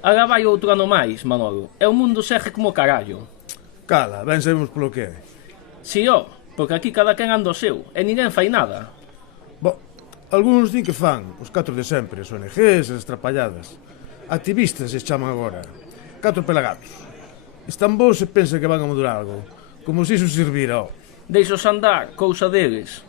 Agora vai outro ano máis, Manolo, e o mundo segue como o carallo. Cala, ben sabemos polo que é. Si, ó, porque aquí cada quen anda o seu, e ninguén fai nada. Bo, algúns din que fan, os catro de sempre, as ONGs, as estrapalladas. Activistas se chaman agora. Catro pelagatos. Están vos e pensan que van a mudar algo. Como se iso servira, ó. Deixos andar, cousa deles.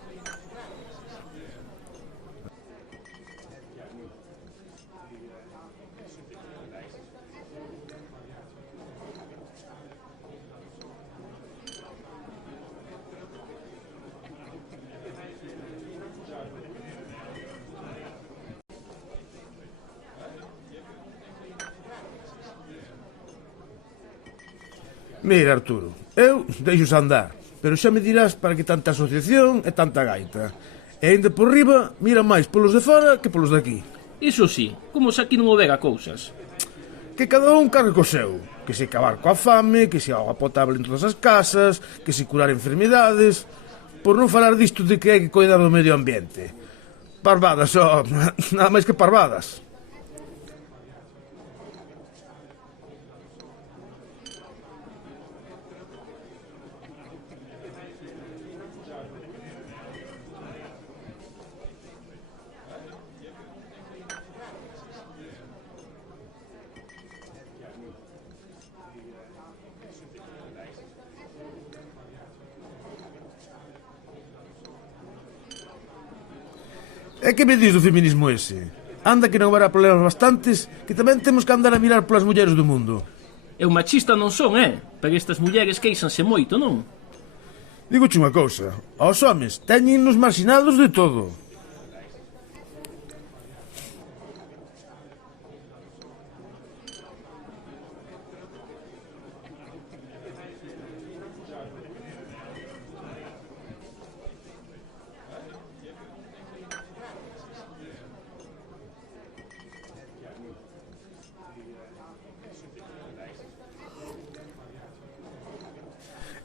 Mira, Arturo, eu deixos andar, pero xa me dirás para que tanta asociación e tanta gaita. E ainda por riba, mira máis polos de fora que polos de aquí. Iso sí, como se aquí non houbera cousas. Que cada un cargue co seu. Que se acabar coa fame, que se auga potable en todas as casas, que se curar enfermidades. Por non falar disto de que hai que cuidar do medio ambiente. Parvadas, só, nada máis que parvadas. E que me dis do feminismo ese? Anda que non haberá problemas bastantes, que tamén temos que andar a mirar polas mulleres do mundo. Eu machista non son, pero estas mulleres queixanse moito, non? Digoche unha cousa, aos homes teñennos marxinados de todo.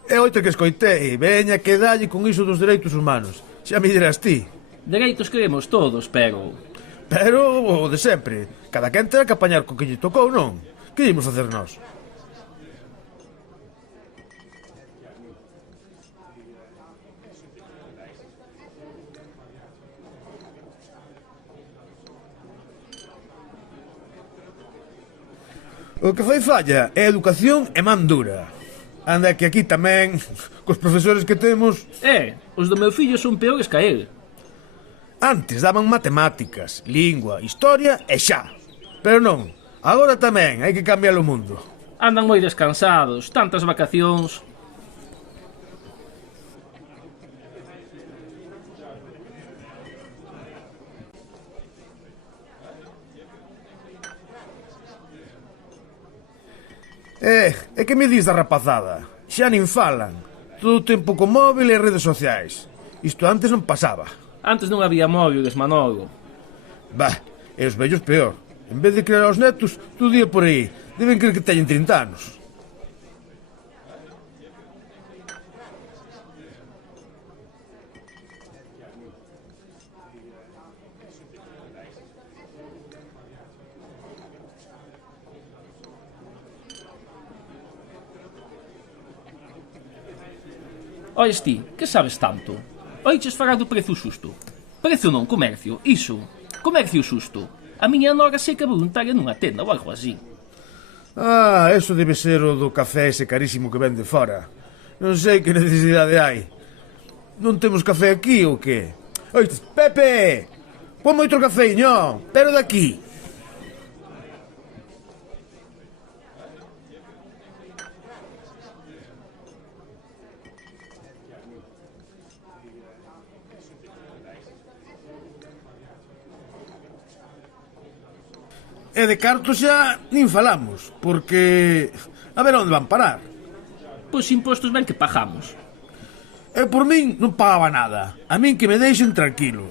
E oito que escoitei, veña que dalle con iso dos dereitos humanos. Xa me dirás ti. Dereitos queremos todos, pero... Pero o de sempre, cada quen terá que apañar co que lle tocou, non? Que ímos facer nós? O que fai falla é a educación e man dura. Anda que aquí tamén, cos profesores que temos... os do meu fillo son peores que el. Antes daban matemáticas, lingua, historia e xa. Pero non, agora tamén hai que cambiar o mundo. Andan moi descansados, tantas vacacións... E que me dis da rapazada? Xa nin falan. Todo o tempo co móvil e redes sociais. Isto antes non pasaba. Antes non había móviles, Manolo. Bah, e os vellos peor. En vez de criar aos netos, todo día por aí. Deben creer que teñen 30 anos. Ois ti, que sabes tanto? Oiches falar do prezo xusto. Prezo non, comercio, iso. Comercio xusto. A miña nora sei que voluntaria nunha tenda ou algo así. Ah, eso debe ser o do café ese carísimo que ven de fora. Non sei que necesidade hai. Non temos café aquí ou que? Oites, Pepe! Ponme outro caféiño, pero daqui. E de cartos xa nin falamos, porque... A ver onde van parar. Pois impostos ben que pagamos. Eu por min non pagaba nada. A min que me deixen tranquilo.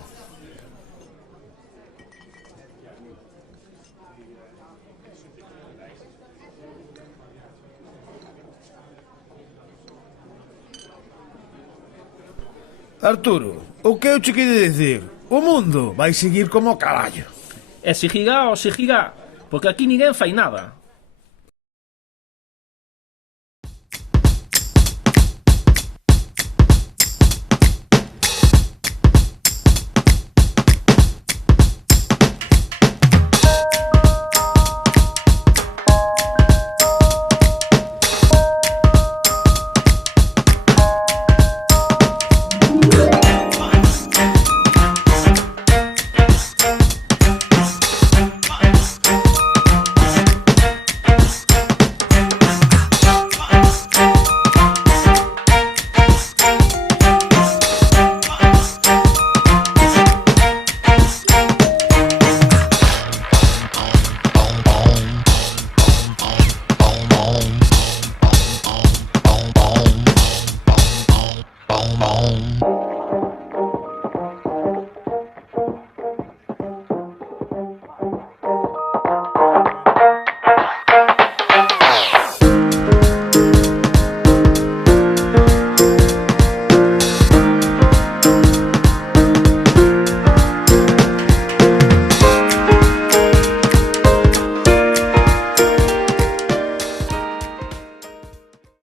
Arturo, o que eu che queria dicir? O mundo vai seguir como o carallo. E seguirá ou seguirá. Porque aquí ninguén fai nada.